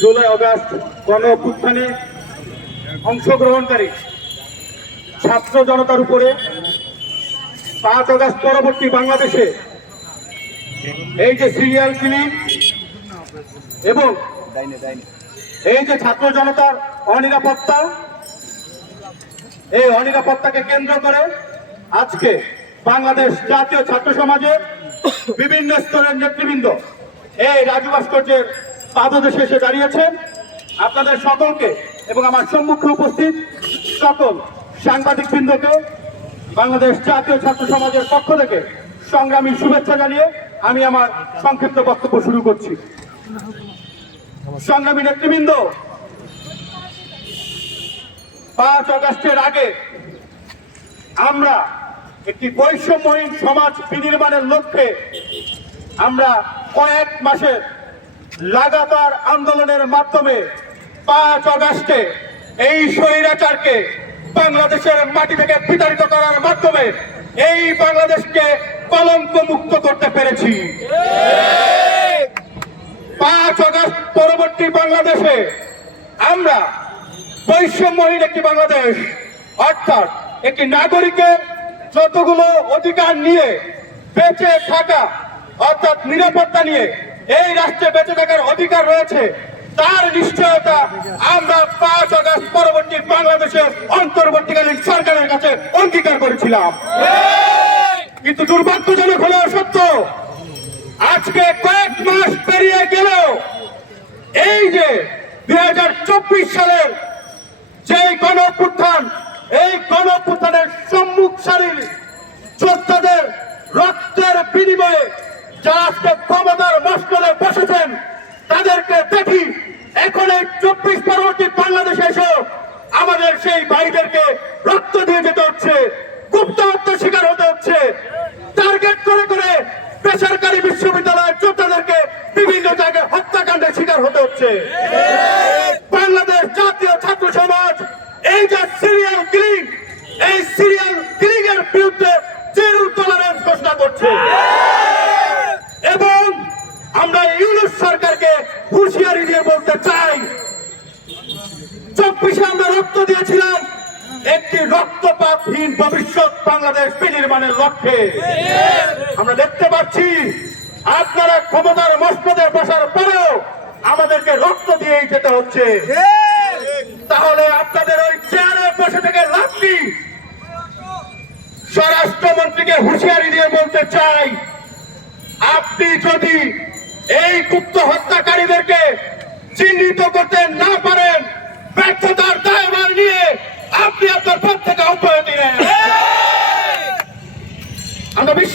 July August গণ অভ্যুত্থানে অংশগ্রহণকারী ছাত্র জনতার উপরে পাঁচ অগাস্ট পরবর্তী বাংলাদেশে এই যে সিরিয়াল কিলিং এবং এই যে ছাত্র জনতার অনিরাপত্তা, এই অনিরাপত্তাকে কেন্দ্র করে আজকে বাংলাদেশ জাতীয় ছাত্র সমাজের বিভিন্ন স্তরের নেতৃবৃন্দ। এই রাজু ভাস্কর্যের পাদদেশে এসে দাঁড়িয়েছেন। আপনাদের সকলকে এবং আমার সম্মুখে উপস্থিত সকল সাংবাদিক বৃন্দকে বাংলাদেশ জাতীয় ছাত্র সমাজের পক্ষ থেকে সংগ্রামী শুভেচ্ছা জানিয়ে আমি আমার সংক্ষিপ্ত বক্তব্য শুরু করছি। সংগ্রামী নেতৃবৃন্দ, পাঁচ আগস্টের আগে আমরা একটি বৈষম্যহীন সমাজ বিনির্মাণের লক্ষ্যে আমরা কয়েক মাসের লাগাতার আন্দোলনের মাধ্যমে পাঁচ অগাস্টে এই স্বৈরাচারকে বাংলাদেশের মাটি থেকে বিতাড়িত করার মাধ্যমে এই বাংলাদেশকে কলঙ্ক মুক্ত করতে পেরেছি। পাঁচ অগাস্ট পরবর্তী বাংলাদেশে আমরা বৈষম্যহীন একটি বাংলাদেশ, অর্থাৎ একটি নাগরিকের যতগুলো অধিকার নিয়ে বেঁচে থাকা, অর্থাৎ নিরাপত্তা নিয়ে এই রাষ্ট্রে বেঁচে থাকার অধিকার রয়েছে, তার নিশ্চয়তা আমরা পাঁচ আগস্ট পরবর্তী বাংলাদেশের অন্তর্বর্তীকালীন সরকারের কাছে অঙ্গীকার করেছিলাম। কিন্তু দুর্ভাগ্যজনক হলেও সত্য, আজকে কয়েক মাস পেরিয়ে গেলেও এই যে দুই হাজার চব্বিশ সালের যে গণ এই গণ এখন এই চব্বিশ পরবর্তী বাংলাদেশে এসেও আমাদের সেই ভাইদেরকে রক্ত দিয়ে যেতে হচ্ছে গুপ্ত হত্যার শিকার হতে হচ্ছে। টার্গেট করে করে বেসরকারি বিশ্ববিদ্যালয়ের যোদ্ধাদেরকে বিভিন্ন জায়গায় হত্যাকাণ্ডের শিকার হতে হচ্ছে। বাংলাদেশ জাতীয় ছাত্র সমাজ, এই যে সিরিয়াল কিলিং, এই সিরিয়াল কিলিং এর বিরুদ্ধে জিরো টলারেন্স ঘোষণা করছে। হুঁশিয়ারি দিয়ে বলতে চাই, চব্বিশে আমরা রক্ত দিয়েছিলাম, একটি রক্তপাতহীন ভবিষ্যৎ বাংলাদেশ বিনির্মাণের লক্ষ্যে। আমরা দেখতে পাচ্ছি, আপনারা ক্ষমতার মসনদে বসার পরেও আমাদেরকে রক্ত দিয়েই যেতে হচ্ছে। তাহলে আপনাদের ওই চেয়ারে বসে থেকে লাভ কি? স্বরাষ্ট্রমন্ত্রীকে হুঁশিয়ারি দিয়ে বলতে চাই, আপনি যদি এই গুপ্ত হত্যাকারীদেরকে চিহ্নিত করতে না পারেন ব্যর্থতা